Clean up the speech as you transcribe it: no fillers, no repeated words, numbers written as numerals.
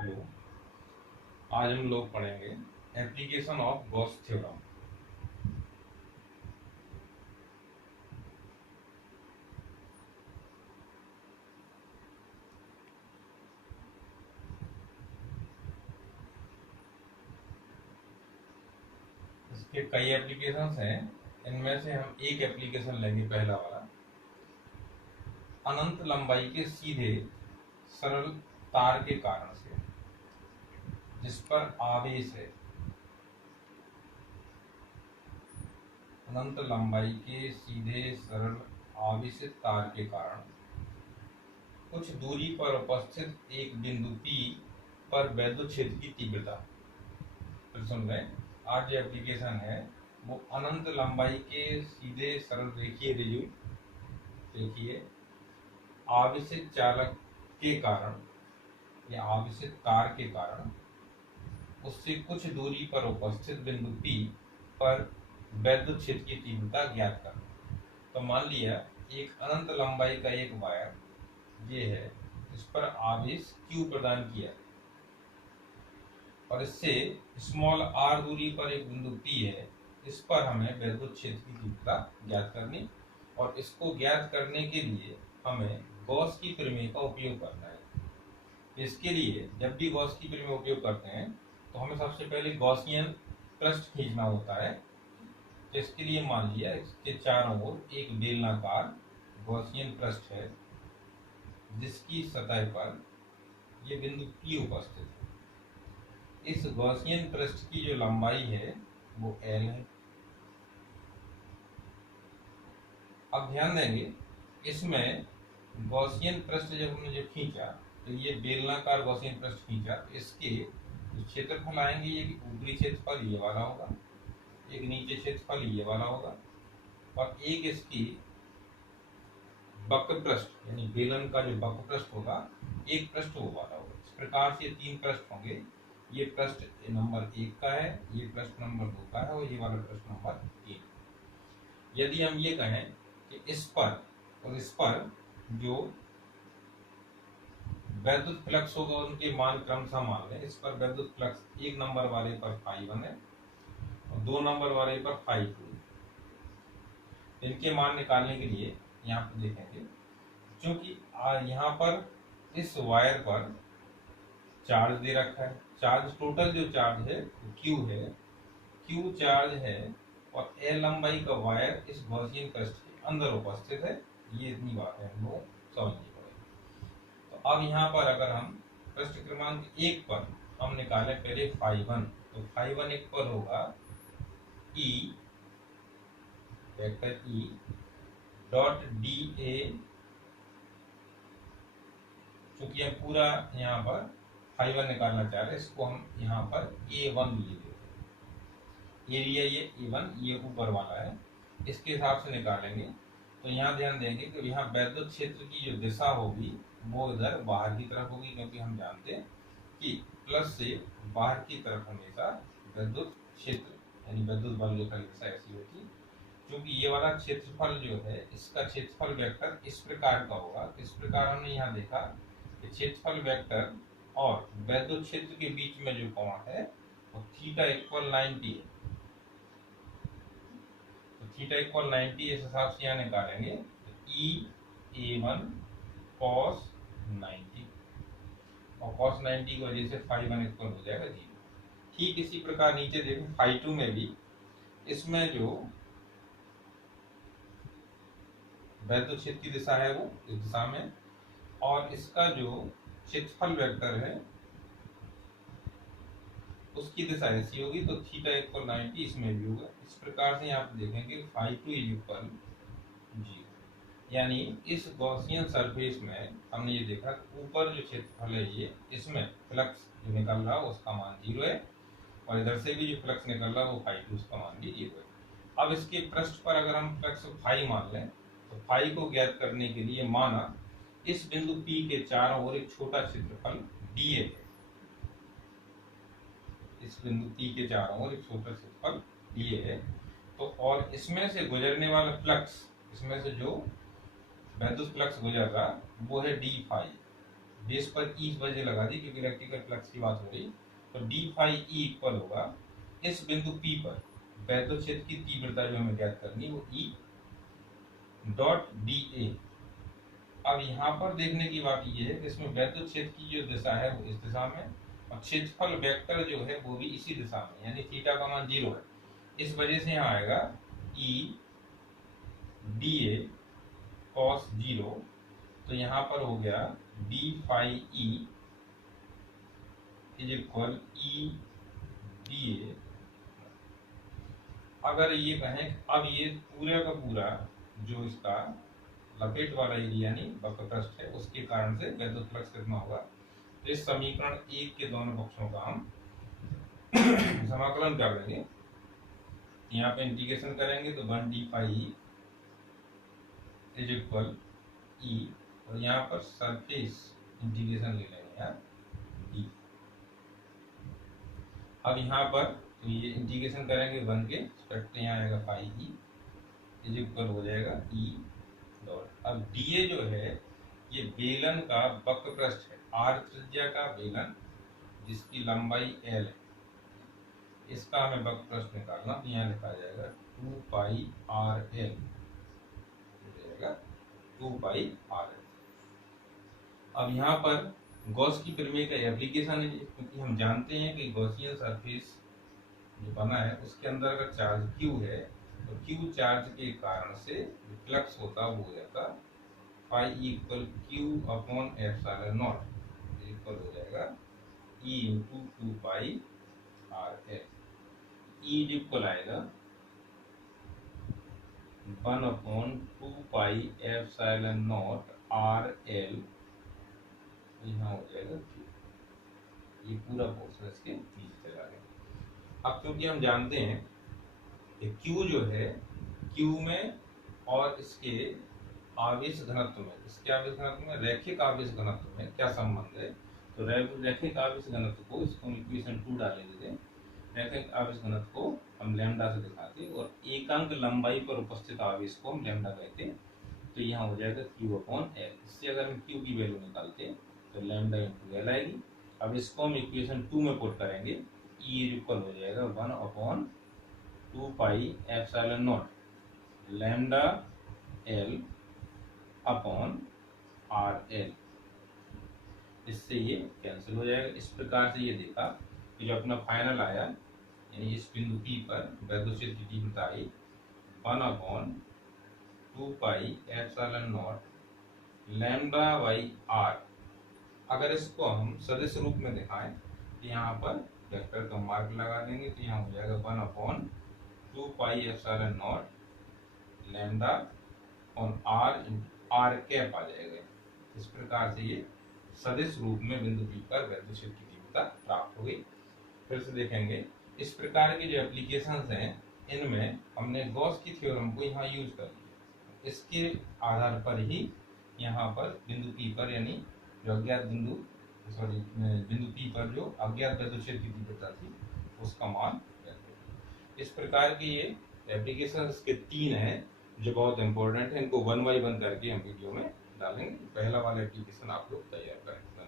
Hello. आज हम लोग पढ़ेंगे एप्लीकेशन ऑफ गॉस थ्योरम। इसके कई एप्लीकेशंस हैं। इनमें से हम एक एप्लीकेशन लेंगे, पहला वाला। अनंत लंबाई के सीधे सरल तार के कारण से जिस पर आवेश है, अनंत लंबाई के सीधे सरल आवेशित तार के कारण कुछ दूरी पर उपस्थित एक बिंदु P पर वैद्युत क्षेत्र की तीव्रता। फिर सुन रहे हैं, आज जो एप्लीकेशन है वो अनंत लंबाई के सीधे सरल रेखीय देखिए आवेशित चालक के कारण या आवेशित तार के कारण उससे कुछ दूरी पर उपस्थित बिंदु P पर वैद्युत क्षेत्र की तीव्रता ज्ञात करना। तो मान लिया एक अनंत लंबाई का एक वायर ये है, इस पर आवेश Q प्रदान किया और इससे स्मॉल r दूरी पर एक बिंदु P है, इस पर हमें वैद्युत क्षेत्र की तीव्रता ज्ञात करनी। और इसको ज्ञात करने के लिए हमें गॉस की प्रमेय का उपयोग करना है। इसके लिए जब भी गॉस की प्रमेय उपयोग करते हैं तो हमें सबसे पहले गॉसियन पृष्ठ खींचना होता है। जिसके लिए मान लिया इसके चारों ओर एक बेलनाकार गॉसियन पृष्ठ है जिसकी सतह पर यह बिंदु P उपस्थित है। इस गॉसियन पृष्ठ की जो लंबाई है वो L है। अब ध्यान देंगे, इसमें गॉसियन पृष्ठ जब हमने जो खींचा तो ये बेलनाकार गॉसियन पृष्ठ खींचा, तो इसके जो क्षेत्रफल आएंगे ये ऊपरी क्षेत्रफल ये वाला होगा, एक नीचे क्षेत्रफल ये वाला होगा और एक इसकी वक्र पृष्ठ यानी बेलन का जो वक्र पृष्ठ होगा एक पृष्ठ वो वाला होगा। इस प्रकार से तीन पृष्ठ होंगे। ये पृष्ठ नंबर 1 का है, ये पृष्ठ नंबर 2 का है और ये वाला पृष्ठ नंबर 3। यदि हम ये कहें कि इस पर और इस पर जो वैद्युत फ्लक्स होगा उनके मान क्रमशः मान लें। इस पर वैद्युत फ्लक्स 1 नंबर वाले पर φ1 है और 2 नंबर वाले पर φ2। इनके मान निकालने के लिए यहाँ पर देखेंगे, क्योंकि यहाँ पर इस वायर पर चार्ज दे रखा है। चार्ज टोटल जो चार्ज है Q है, Q चार्ज है और L लंबाई का वायर इस गॉसियन पृष्ठ के अंदर उपस्थित है। ये इतनी बात है हम लोग समझनी पड़ेगी। तो अब यहाँ पर अगर हम पृष्ठ क्रमांक 1 पर हम निकालें पहले φ1, तो φ1 एक पर होगा E vector E dot dA। चूंकि हम पूरा यहाँ पर φ1 निकालना चाह रहे हैं, इसको हम यहाँ पर A1 ले लेते हैं। एरिया ये A1 ये ऊपर वाला है, इसके हिसाब से निकालेंगे। तो यहाँ ध्यान देंगे कि यहाँ वैद्युत क्षेत्र की जो दिशा होगी वो इधर बाहर की तरफ होगी, क्योंकि हम जानते हैं कि प्लस से बाहर की तरफ हमेशा वैद्युत क्षेत्र यानी वैद्युत बल की दिशा ऐसी होती है। क्योंकि ये वाला क्षेत्रफल जो है इसका क्षेत्रफल वेक्टर इस प्रकार का होगा। इस प्रकार हमने यहाँ देखा कि क्षेत्रफल वेक्टर और वैद्युत क्षेत्र के बीच में जो कोण है वो थीटा इक्वल 90 है। तो थीटा इक्वल 90 इस हिसाब से यहाँ निकालेंगे तो E(A1) cos 90 और cos 90 की वजह से φ1 इक्वल हो जाएगा 0। ठीक इसी प्रकार नीचे देखें φ2 में भी इसमें जो वैद्युत क्षेत्र की दिशा है वो इस दिशा में और इसका जो क्षेत्रफल वेक्टर है उसकी दिशा ऐसी होगी, तो थीटा इक्वल 90 इसमें भी होगा। इस प्रकार से यहाँ पे देखेंगे φ2 इक्वल 0। यानी इस गॉसियन सरफेस में हमने ये देखा ऊपर जो क्षेत्रफल है ये इसमें फ्लक्स जो निकल रहा है उसका मान 0 है और इधर से भी जो फ्लक्स निकल रहा है वो φ2 उसका मान भी 0 है। अब इसके पृष्ठ पर अगर हम फ्लक्स φ मान लें तो φ को ज्ञात करने के लिए माना इस बिंदु P के चारों ओर एक छोटा क्षेत्रफल dA है। इस बिंदु P के चारों ओर एक छोटा क्षेत्रफल dA है। तो और इसमें से गुजरने वाला फ्लक्स, इसमें से जो वैद्युत फ्लक्स गुजर रहा वो है d φ। बेस पर ई इस वजह लगा दी क्योंकि इलेक्ट्रिकल फ्लक्स की बात हो रही। तो डी फाई ई इक्वल होगा इस बिंदु पी पर वैद्युत क्षेत्र की तीव्रता जो हमें ज्ञात करनी है वो ई डॉट डी ए। अब यहाँ पर देखने की बात ये है कि इसमें वैद्युत क्षेत्र की जो दिशा है वो इस दिशा में और क्षेत्रफल वेक्टर जो है वो भी इसी दिशा में, यानी थीटा का मान 0 है। इस वजह से यहाँ आएगा ई डी ए कॉस 0। तो यहाँ पर हो गया d phi E is equal E d A. अगर ये कहें अब ये पूरा का पूरा जो इसका लपेट वाला एरिया यानी वक्रपृष्ठ है उसके कारण से वैद्युत फ्लक्स कितना होगा। तो इस समीकरण 1 के दोनों पक्षों का हम समाकलन कर लेंगे। यहाँ पे इंटीग्रेशन करेंगे तो 1 डी फाई इज इक्वल ई और यहाँ पर सरफेस इंटीग्रेशन ले लेंगे यार डी। अब यहाँ पर तो ये इंटीग्रेशन करेंगे 1 के रिस्पेक्ट में, यहाँ आएगा फाई ई इज इक्वल हो जाएगा ई डॉट। अब डीए जो है ये बेलन का वक्रपृष्ठ है, आर त्रिज्या का बेलन जिसकी लंबाई एल है, इसका हमें वक्रपृष्ठ निकालना। तो यहाँ लिखा जाएगा 2 pi r L, 2 pi r L. अब यहाँ पर गॉस की प्रमेय का एप्लीकेशन है क्योंकि हम जानते हैं कि गॉसियन सरफेस जो बना है उसके अंदर अगर चार्ज क्यू है तो क्यू चार्ज के कारण से फ्लक्स होता वो हो जाता phi equal q upon epsilon nought equal हो जाएगा E into 2 pi r l. E equal आएगा 1 upon 2 pi epsilon nought r l, यहाँ हो जाएगा क्यू। ये पूरा पोर्शन इसके नीचे चला गया। अब क्योंकि हम जानते हैं कि क्यू जो है क्यू में और इसके आवेश घनत्व में, इसके आवेश घनत्व में रैखिक आवेश घनत्व में क्या संबंध है। तो रैखिक आवेश घनत्व को इसको इक्वेशन 2 डालेंगे। रैखिक आवेश घनत्व को हम लैम्डा से दिखाते और एकांक लंबाई पर उपस्थित आवेश को हम लैम्डा कहते हैं। तो यहाँ हो जाएगा क्यू अपॉन एल। इससे अगर हम क्यू की वैल्यू निकालते हैं तो लैम्डा इंटू एल आएगी। अब इसको हम इक्वेशन 2 में पुट करेंगे, ई इक्वल हो जाएगा 1 upon 2 pi epsilon not lambda L upon R L. इससे ये कैंसिल हो जाएगा। इस प्रकार से ये देखा कि जो अपना फाइनल आया यानी इस बिंदु P पर वैद्युत क्षेत्र की तीव्रता आई 1 upon 2 pi epsilon not lambda by r. अगर इसको हम सदिश रूप में दिखाएं तो यहाँ पर वेक्टर का मार्क लगा देंगे तो यहाँ हो जाएगा 1 upon 2 pi epsilon not lambda on R cap आ जाएगा। इस प्रकार से ये सदिश रूप में बिंदु P पर वैद्युत क्षेत्र की तीव्रता प्राप्त हो गई। फिर से देखेंगे इस प्रकार के जो एप्लीकेशंस हैं इनमें हमने गॉस की थ्योरम को यहाँ यूज कर लिया। इसके आधार पर ही यहाँ पर बिंदु P पर यानी जो अज्ञात बिंदु P पर जो अज्ञात वैद्युत क्षेत्र की तीव्रता थी उसका मान। इस प्रकार की ये एप्लीकेशंस के 3 हैं जो बहुत इंपॉर्टेंट है। इनको 1 बाय 1 करके हम वीडियो में डालेंगे। पहला वाला एप्लीकेशन आप लोग तैयार करें।